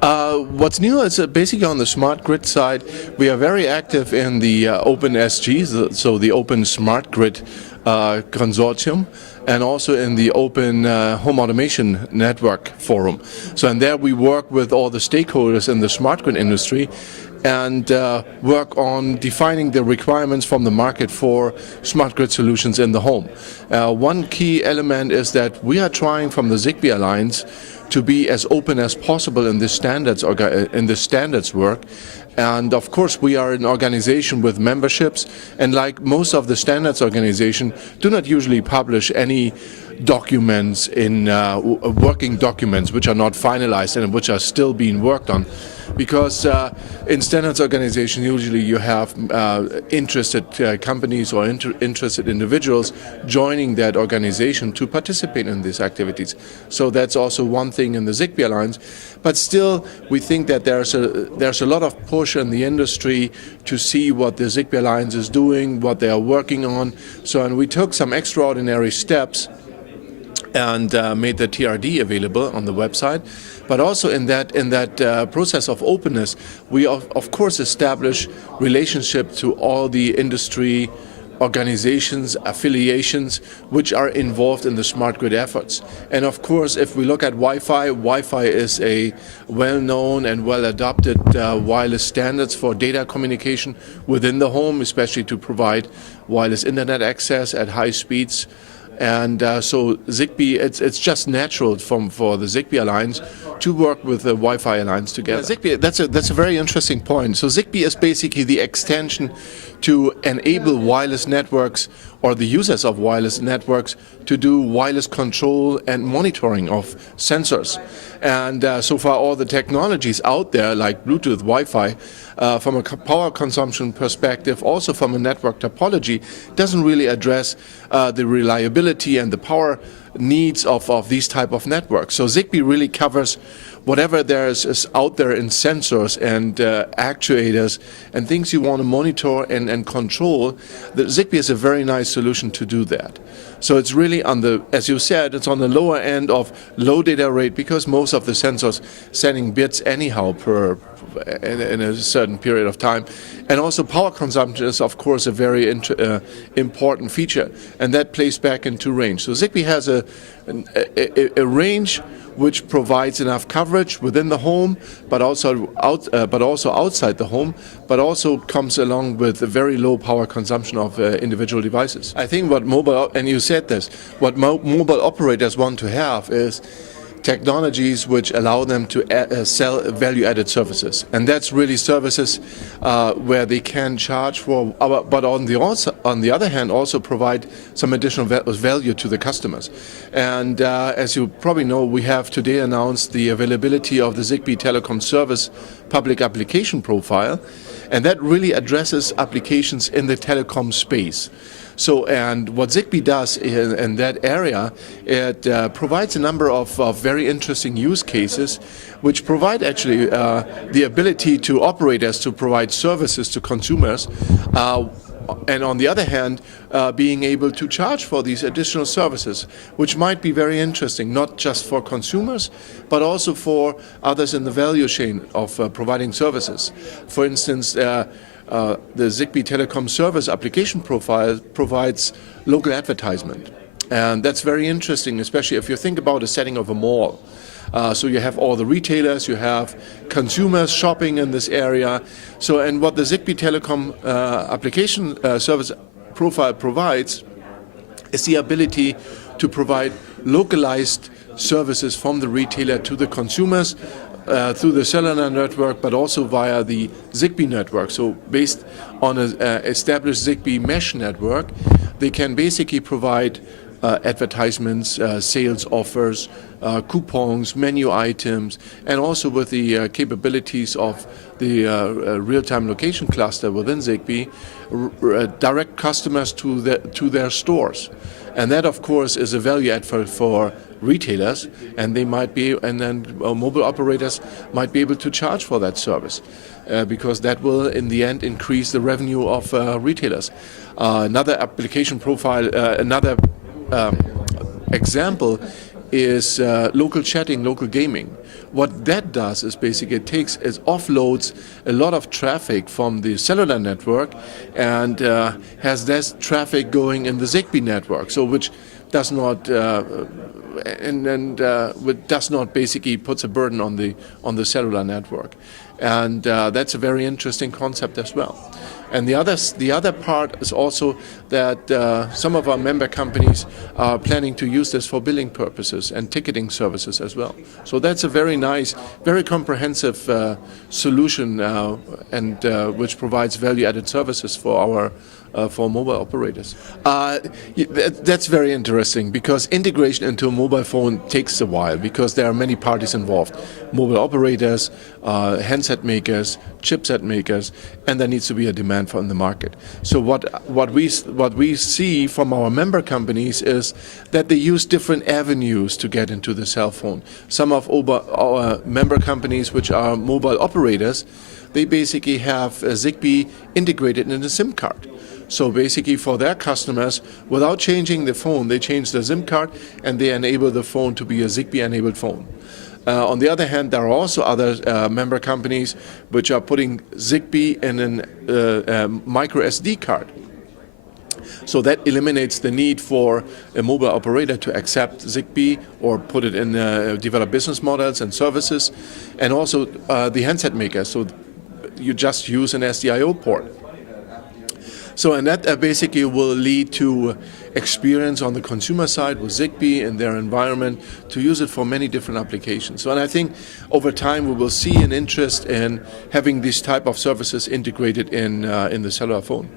What's new is basically on the smart grid side, we are very active in the OpenSG, so the Open Smart Grid Consortium, and also in the Open Home Automation Network Forum. So and there we work with all the stakeholders in the smart grid industry and work on defining the requirements from the market for smart grid solutions in the home. One key element is that we are trying from the ZigBee Alliance to be as open as possible in the standards work. And of course we are an organization with memberships, and like most of the standards organization do not usually publish any documents in working documents which are not finalized and which are still being worked on, because in standards organization usually you have interested companies or interested individuals joining that organization to participate in these activities. So that's also one thing in the ZigBee Alliance, but still we think that there's a lot of push in the industry to see what the ZigBee Alliance is doing, what they are working on. So and we took some extraordinary steps and made the TRD available on the website. But also in that process of openness, we of course establish relationship to all the industry organizations, affiliations which are involved in the smart grid efforts. And of course, if we look at Wi-Fi is a well-known and well-adopted wireless standards for data communication within the home, especially to provide wireless internet access at high speeds. And so ZigBee, it's just natural for the ZigBee Alliance to work with the Wi-Fi Alliance together. ZigBee, that's a very interesting point. So ZigBee is basically the extension to enable wireless networks or the users of wireless networks to do wireless control and monitoring of sensors. And so far all the technologies out there like Bluetooth, Wi-Fi, from a power consumption perspective, also from a network topology, doesn't really address the reliability and the power needs of these type of networks. So ZigBee really covers whatever there is out there in sensors and actuators and things you want to monitor and control. The ZigBee is a very nice solution to do that. So it's really on the, as you said, it's on the lower end of low data rate because most of the sensors sending bits anyhow in a certain period of time. And also power consumption is of course a very important feature, and that plays back into range. So ZigBee has a range which provides enough coverage within the home, but also outside the home, but also comes along with a very low power consumption of individual devices. I think what mobile, and you said this, what mobile operators want to have is technologies which allow them to sell value-added services, and that's really services where they can charge for, but on the other hand also provide some additional value to the customers. And as you probably know, we have today announced the availability of the ZigBee Telecom Service Public Application Profile, and that really addresses applications in the telecom space. So, and what ZigBee does in that area, it provides a number of very interesting use cases which provide actually the ability to operators to provide services to consumers, and on the other hand, being able to charge for these additional services, which might be very interesting, not just for consumers, but also for others in the value chain of providing services. For instance, the ZigBee Telecom Service Application Profile provides local advertisement. And that's very interesting, especially if you think about a setting of a mall. So you have all the retailers, you have consumers shopping in this area. So, and what the ZigBee Telecom Application Service Profile provides is the ability to provide localized services from the retailer to the consumers, through the cellular network, but also via the ZigBee network. So based on an established ZigBee mesh network, they can basically provide advertisements, sales offers, coupons, menu items, and also with the capabilities of the real-time location cluster within ZigBee, direct customers to their stores. And that, of course, is a value add for retailers, and they might be, and then mobile operators might be able to charge for that service, because that will, in the end, increase the revenue of retailers. Another application profile, another example is local chatting, local gaming. What that does is basically it offloads a lot of traffic from the cellular network and has less traffic going in the ZigBee network, so which does not does not basically puts a burden on the cellular network, and that's a very interesting concept as well. And the other part is also that some of our member companies are planning to use this for billing purposes and ticketing services as well. So that's a very nice, very comprehensive solution, and which provides value-added services for our for mobile operators. That's very interesting, because integration into a mobile phone takes a while, because there are many parties involved: mobile operators, handset makers, chipset makers, and there needs to be a demand for in the market. So what we see from our member companies is that they use different avenues to get into the cell phone. Some of our member companies, which are mobile operators, they basically have ZigBee integrated in a SIM card. So basically for their customers, without changing the phone, they change the SIM card and they enable the phone to be a ZigBee-enabled phone. On the other hand, there are also other member companies which are putting ZigBee in a micro SD card. So that eliminates the need for a mobile operator to accept ZigBee or put it in develop business models and services, and also the handset maker. So you just use an SDIO port. So, and that basically will lead to experience on the consumer side with ZigBee in their environment to use it for many different applications. So, and I think over time we will see an interest in having these type of services integrated in the cellular phone.